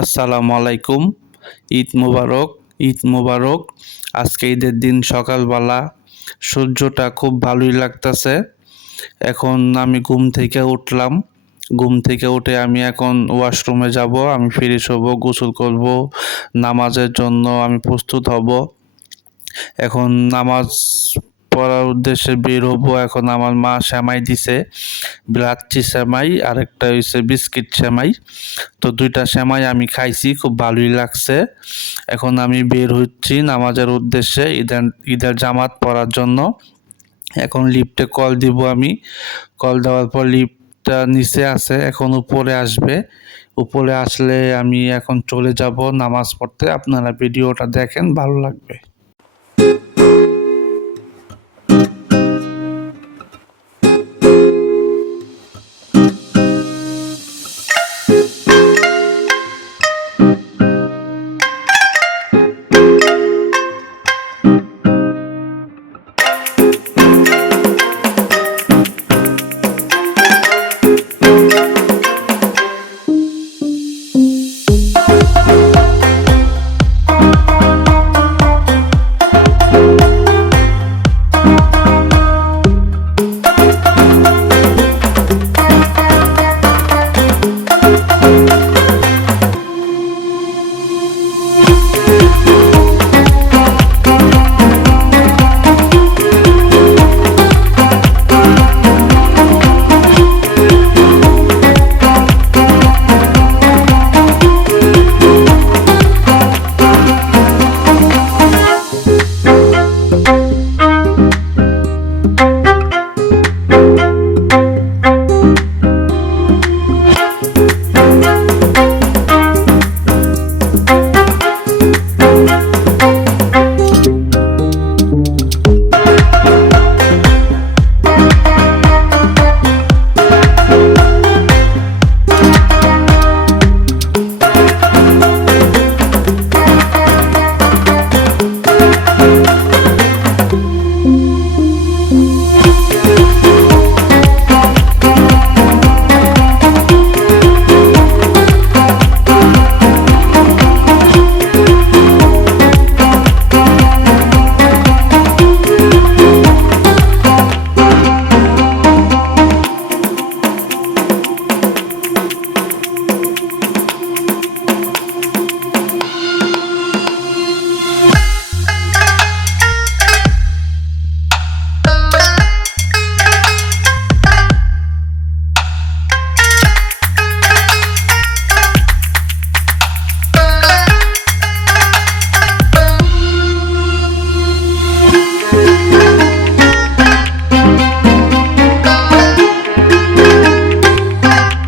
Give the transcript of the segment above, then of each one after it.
আসসালামু আলাইকুম। ঈদ মোবারক। ঈদ মোবারক। আজকে ঈদের দিন সকালবেলা সূর্যটা খুব ভালোই লাগতেছে। এখন আমি ঘুম থেকে উঠলাম। ঘুম থেকে উঠে আমি এখন ওয়াশরুমে যাব। আমি ফ্রেশ হব, গোসল করব, নামাজের জন্য আমি প্রস্তুত হব। এখন নামাজ পড়ার উদ্দেশ্যে বের হবো। এখন আমার মা সেমাই দিছে, লাচ্ছি সেমাই আর একটা হচ্ছে বিস্কিট সেমাই। তো দুইটা সেমাই আমি খাইছি, খুব ভালোই লাগছে। এখন আমি বের হচ্ছি নামাজের উদ্দেশ্যে, ঈদের জামাত পড়ার জন্য। এখন লিফটে কল দিব আমি। কল দেওয়ার পর লিফটটা নিচে আছে, এখন উপরে আসবে। উপরে আসলে আমি এখন চলে যাব নামাজ পড়তে। আপনারা ভিডিওটা দেখেন, ভালো লাগবে।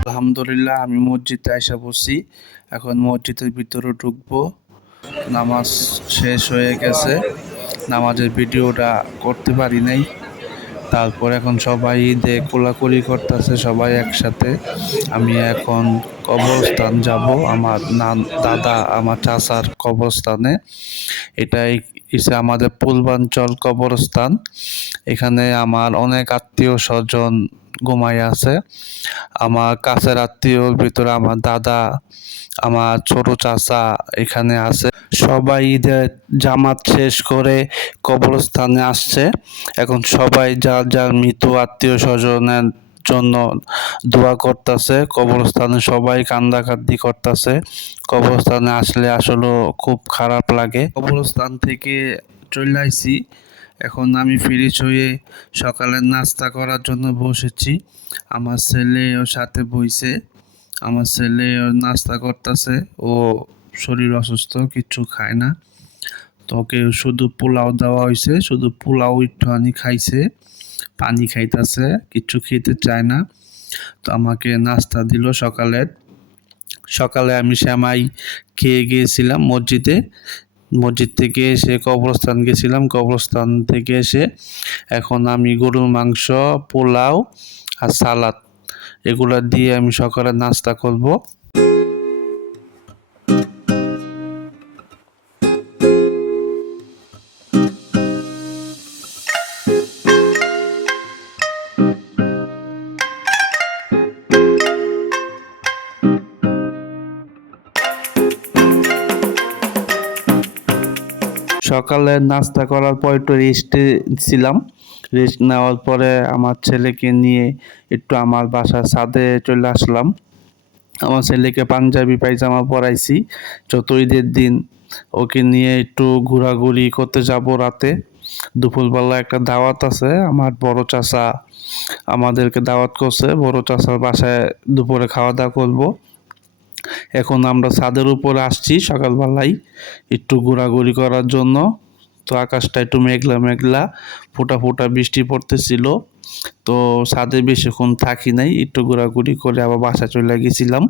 আলহামদুলিল্লাহ, আমি মসজিদে আইসা বসছি। এখন মসজিদের ভিতরে ঢুকবো। নামাজ শেষ হয়ে গেছে, নামাজের ভিডিওটা করতে পারি নাই। তারপর এখন সবাই ঈদে কোলাকুলি করতেছে, সবাই একসাথে। আমি এখন কবরস্থান যাব, আমার দাদা আমার চাচার কবরস্থানে। এটাই হচ্ছে আমাদের পূর্বাঞ্চল কবরস্থান। এখানে আমার অনেক আত্মীয় স্বজন ঘুমাই আছে। আমার কাছের আত্মীয়র ভিতরে আমার দাদা, আমার ছোট চাচা এখানে আছে। সবাই ঈদের জামাত শেষ করে কবরস্থানে আসছে। এখন সবাই যার যার মৃত আত্মীয় স্বজনের জন্য দোয়া করতেছে। কবরস্থানে সবাই কান্দাকাটি করতেছে। কবরস্থানে আসলে আসলে খুব খারাপ লাগে। কবরস্থান থেকে চলে আইছি। এখন আমি ফ্রেশ হয়ে সকালের নাস্তা করার জন্য বসেছি। আমার ছেলে ওর সাথে বইছে। আমার ছেলে ওর নাস্তা করতেছে। ও শরীর অসুস্থ, কিচ্ছু খায় না। তো ওকে শুধু পোলাও দেওয়া হয়েছে, শুধু পোলাও একটুখানি খাইছে, পানি খাইতেছে, কিচ্ছু খেতে চায় না। তো আমাকে নাস্তা দিল সকালে আমি সেমাই খেয়ে গিয়েছিলাম মসজিদে। মসজিদ থেকে এসে কবরস্থান গেছিলাম। কবরস্থান থেকে এসে এখন আমি গরুর মাংস, পোলাও আর সালাদ এগুলা দিয়ে আমি সকালে নাস্তা করব। সকালে নাস্তা করার পর একটু রেস্টে ছিলাম। রেস্ট নেওয়ার পরে আমার ছেলেকে নিয়ে একটু আমার বাসার ছাদে চলে আসলাম। আমার ছেলেকে পাঞ্জাবি পায়জামা পরাইছি। যত ঈদের দিন ওকে নিয়ে একটু ঘোরাঘুরি করতে যাব রাতে। দুপুরবেলা একটা দাওয়াত আছে, আমার বড় চাচা আমাদেরকে দাওয়াত করছে। বড় চাচার বাসায় দুপুরে খাওয়া দাওয়া করবো। এখন আমরা ছাদের উপরে আসছি সকালবেলায় একটু ঘোরাঘুরি করার জন্য। তো আকাশটা একটু মেঘলা মেঘলা, ফোঁটা ফোঁটা বৃষ্টি পড়তেছিল। তো ছাদে বেশিক্ষণ থাকি নাই, একটু ঘোরাঘুরি করে আবার বাসা চলে গেছিলাম।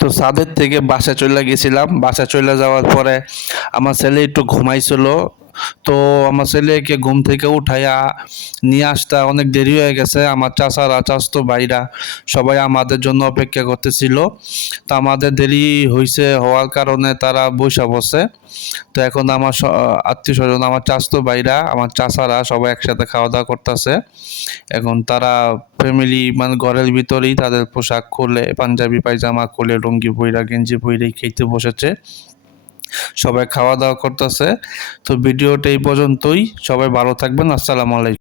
তো ছাদের থেকে বাসা চলে গেছিলাম। বাসা চলে যাওয়ার পরে আমার ছেলে একটু ঘুমাইছিল। তো আমার ছেলেকে ঘুম থেকে উঠাইয়া নিয়ে আসতে অনেক দেরি হয়ে গেছে। আমার চাচারা, চাচাতো ভাইরা সবাই আমাদের জন্য অপেক্ষা করতেছিল। তো আমাদের দেরি হওয়ার কারণে তারা বসে বসে। তো এখন আমার আত্মীয় স্বজন, আমার চাচাতো ভাইরা, আমার চাচারা সবাই একসাথে খাওয়া দাওয়া করতেছে। এখন তারা ফ্যামিলি মানে ঘরের ভিতরেই তাদের পোশাক খুলে, পাঞ্জাবি পায়জামা খুলে, লুঙ্গি পইরা, গেঞ্জি পইরেই খেতে বসেছে। সবাই খাওয়া দাওয়া করতেছে। তো ভিডিওটা এই পর্যন্তই। সবাই ভালো থাকবেন। আসসালামু আলাইকুম।